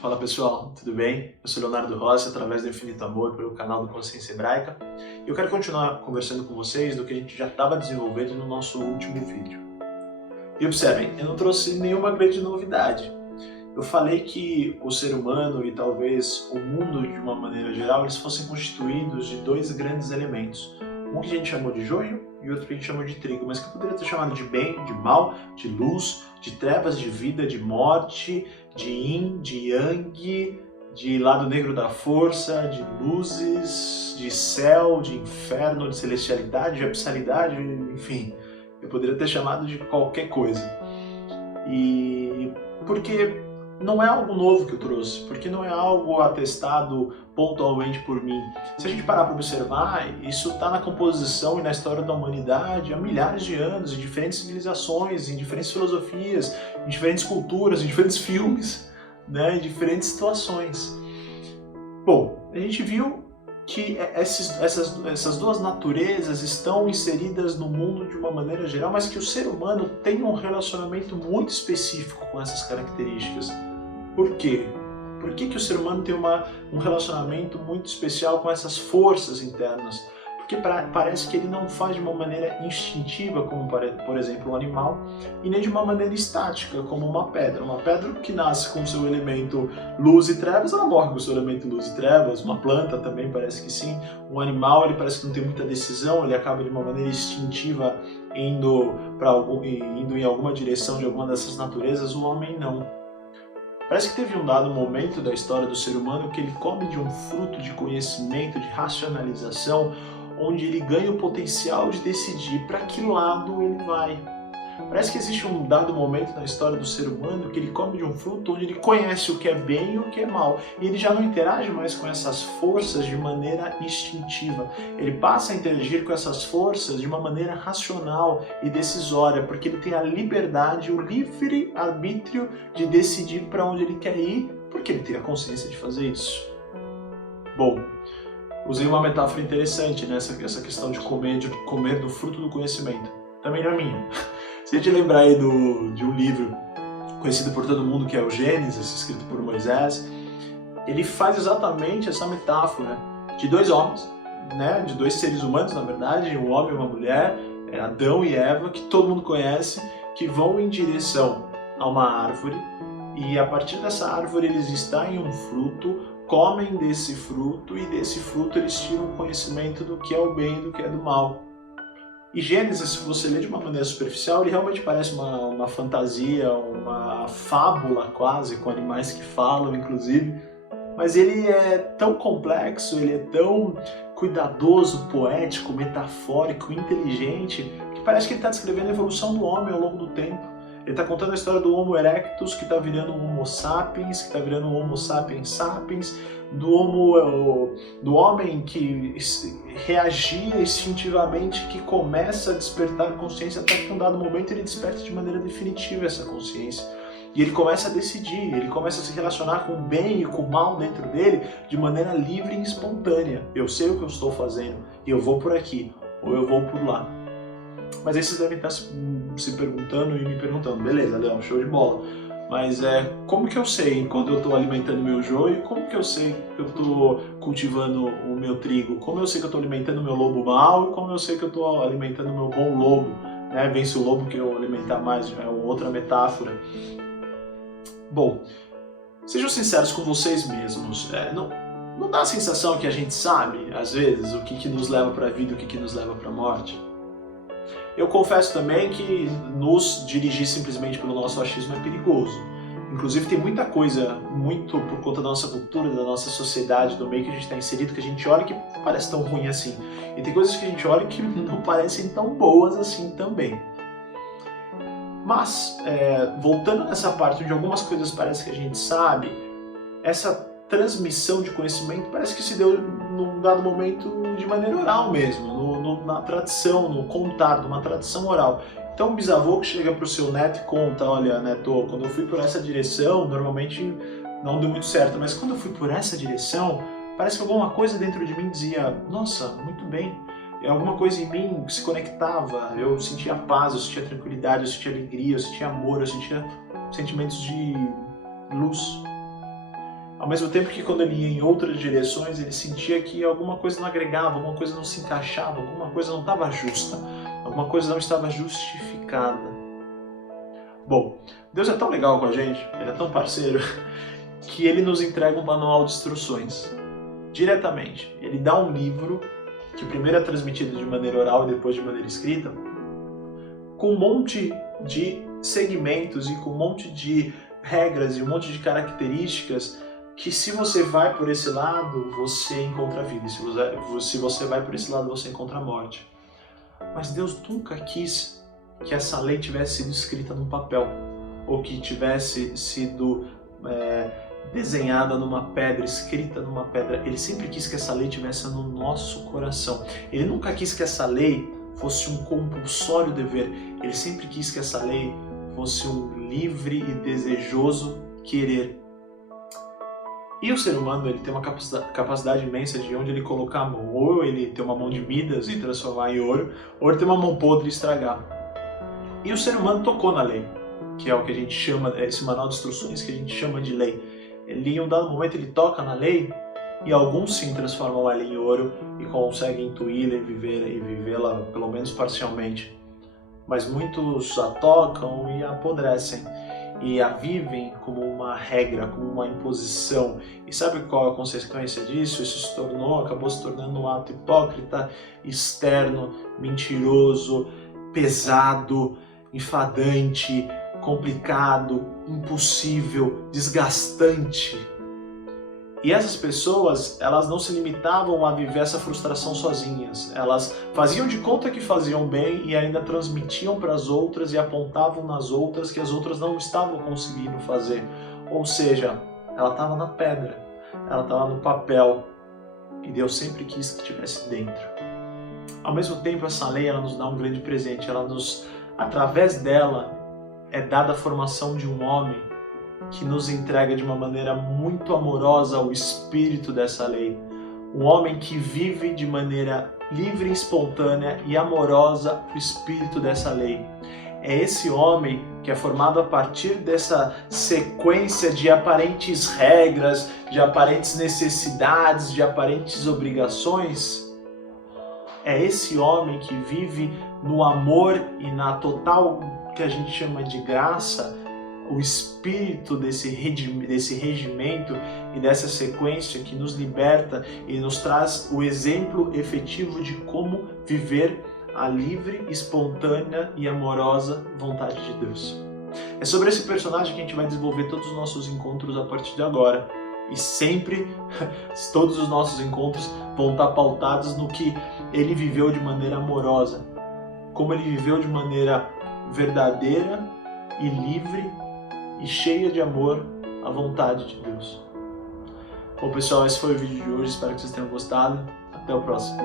Fala pessoal, tudo bem? Eu sou Leonardo Rossi, através do Infinito Amor, pelo canal do Consciência Hebraica. E eu quero continuar conversando com vocês do que a gente já estava desenvolvendo no nosso último vídeo. E observem, eu não trouxe nenhuma grande novidade. Eu falei que o ser humano e talvez o mundo de uma maneira geral, eles fossem constituídos de dois grandes elementos. Um que a gente chamou de joio e outro que a gente chamou de trigo, mas que eu poderia ter chamado de bem, de mal, de luz, de trevas, de vida, de morte, de yin, de yang, de lado negro da força, de luzes, de céu, de inferno, de celestialidade, de abissalidade, enfim. Eu poderia ter chamado de qualquer coisa. E porque não é algo novo que eu trouxe, porque não é algo atestado pontualmente por mim. Se a gente parar para observar, isso está na composição e na história da humanidade há milhares de anos, em diferentes civilizações, em diferentes filosofias, em diferentes culturas, em diferentes filmes, né, em diferentes situações. Bom, a gente viu que essas duas naturezas estão inseridas no mundo de uma maneira geral, mas que o ser humano tem um relacionamento muito específico com essas características. Por quê? Por que o ser humano tem um relacionamento muito especial com essas forças internas? Porque parece que ele não faz de uma maneira instintiva, como por exemplo um animal, e nem de uma maneira estática, como uma pedra. Uma pedra que nasce com o seu elemento luz e trevas, ela morre com o seu elemento luz e trevas. Uma planta também parece que sim. Um animal, ele parece que não tem muita decisão, ele acaba de uma maneira instintiva indo em alguma direção de alguma dessas naturezas. O homem não. Parece que teve um dado momento da história do ser humano que ele come de um fruto de conhecimento, de racionalização, onde ele ganha o potencial de decidir para que lado ele vai. Parece que existe um dado momento na história do ser humano que ele come de um fruto onde ele conhece o que é bem e o que é mal. E ele já não interage mais com essas forças de maneira instintiva. Ele passa a interagir com essas forças de uma maneira racional e decisória, porque ele tem a liberdade, o livre arbítrio de decidir para onde ele quer ir, porque ele tem a consciência de fazer isso. Bom, usei uma metáfora interessante nessa questão de comer do fruto do conhecimento. Também não é minha. Se a gente lembrar aí de um livro conhecido por todo mundo, que é o Gênesis, escrito por Moisés, ele faz exatamente essa metáfora de dois homens, né, de dois seres humanos, na verdade, um homem e uma mulher, Adão e Eva, que todo mundo conhece, que vão em direção a uma árvore, e a partir dessa árvore eles extraem um fruto, comem desse fruto, e desse fruto eles tiram o conhecimento do que é o bem e do que é do mal. E Gênesis, se você ler de uma maneira superficial, ele realmente parece uma fantasia, uma fábula quase, com animais que falam, inclusive. Mas ele é tão complexo, ele é tão cuidadoso, poético, metafórico, inteligente, que parece que ele está descrevendo a evolução do homem ao longo do tempo. Ele está contando a história do Homo erectus, que está virando um Homo sapiens, que está virando um Homo sapiens sapiens, do homem que reagia instintivamente, que começa a despertar consciência, até que em um dado momento ele desperta de maneira definitiva essa consciência. E ele começa a decidir, ele começa a se relacionar com o bem e com o mal dentro dele de maneira livre e espontânea. Eu sei o que eu estou fazendo, e eu vou por aqui, ou eu vou por lá. Mas aí vocês devem estar se perguntando e me perguntando, beleza, Leão, show de bola. Mas como que eu sei quando eu estou alimentando meu joio? Como que eu sei que eu estou cultivando o meu trigo? Como eu sei que eu estou alimentando o meu lobo mau? E como eu sei que eu estou alimentando o meu bom lobo? Vence o lobo que eu alimentar mais, é outra metáfora. Bom, sejam sinceros com vocês mesmos. Não dá a sensação que a gente sabe, às vezes, o que nos leva para a vida e o que nos leva para a morte? Eu confesso também que nos dirigir simplesmente pelo nosso achismo é perigoso. Inclusive tem muita coisa, muito por conta da nossa cultura, da nossa sociedade, do meio que a gente está inserido, que a gente olha que parece tão ruim assim. E tem coisas que a gente olha que não parecem tão boas assim também. Mas, voltando nessa parte onde algumas coisas parece que a gente sabe, essa transmissão de conhecimento parece que se deu num dado momento de maneira oral mesmo, na tradição, no contar, numa tradição oral. Então um bisavô que chega para o seu neto e conta, olha neto, quando eu fui por essa direção, normalmente não deu muito certo, mas quando eu fui por essa direção, parece que alguma coisa dentro de mim dizia, nossa, muito bem. E alguma coisa em mim se conectava, eu sentia paz, eu sentia tranquilidade, eu sentia alegria, eu sentia amor, eu sentia sentimentos de luz. Ao mesmo tempo que quando ele ia em outras direções, ele sentia que alguma coisa não agregava, alguma coisa não se encaixava, alguma coisa não estava justa, alguma coisa não estava justificada. Bom, Deus é tão legal com a gente, Ele é tão parceiro, que Ele nos entrega um manual de instruções, diretamente. Ele dá um livro, que primeiro é transmitido de maneira oral e depois de maneira escrita, com um monte de segmentos e com um monte de regras e um monte de características que se você vai por esse lado, você encontra a vida. E se você vai por esse lado, você encontra a morte. Mas Deus nunca quis que essa lei tivesse sido escrita num papel, ou que tivesse sido desenhada numa pedra, escrita numa pedra. Ele sempre quis que essa lei tivesse no nosso coração. Ele nunca quis que essa lei fosse um compulsório dever. Ele sempre quis que essa lei fosse um livre e desejoso querer. E o ser humano, ele tem uma capacidade imensa de onde ele colocar a mão. Ou ele tem uma mão de Midas e transformar em ouro, ou ele tem uma mão podre e estragar. E o ser humano tocou na lei, que é o que a gente chama, esse manual de instruções que a gente chama de lei. Ele, em um dado momento, ele toca na lei e alguns sim transformam ela em ouro e conseguem intuí-la e vivê-la, pelo menos parcialmente. Mas muitos a tocam e a apodrecem. E a vivem como uma regra, como uma imposição. E sabe qual a consequência disso? Isso acabou se tornando um ato hipócrita, externo, mentiroso, pesado, enfadante, complicado, impossível, desgastante. E essas pessoas, elas não se limitavam a viver essa frustração sozinhas. Elas faziam de conta que faziam bem e ainda transmitiam para as outras e apontavam nas outras que as outras não estavam conseguindo fazer. Ou seja, ela estava na pedra, ela estava no papel e Deus sempre quis que estivesse dentro. Ao mesmo tempo, essa lei ela nos dá um grande presente. Através dela, é dada a formação de um homem que nos entrega de uma maneira muito amorosa o espírito dessa lei. Um homem que vive de maneira livre, espontânea e amorosa o espírito dessa lei. É esse homem que é formado a partir dessa sequência de aparentes regras, de aparentes necessidades, de aparentes obrigações. É esse homem que vive no amor e na total, que a gente chama de graça, o espírito desse regimento e dessa sequência que nos liberta e nos traz o exemplo efetivo de como viver a livre, espontânea e amorosa vontade de Deus. É sobre esse personagem que a gente vai desenvolver todos os nossos encontros a partir de agora. E sempre, todos os nossos encontros vão estar pautados no que ele viveu de maneira amorosa, como ele viveu de maneira verdadeira e livre e cheia de amor à vontade de Deus. Bom pessoal, esse foi o vídeo de hoje, espero que vocês tenham gostado. Até o próximo.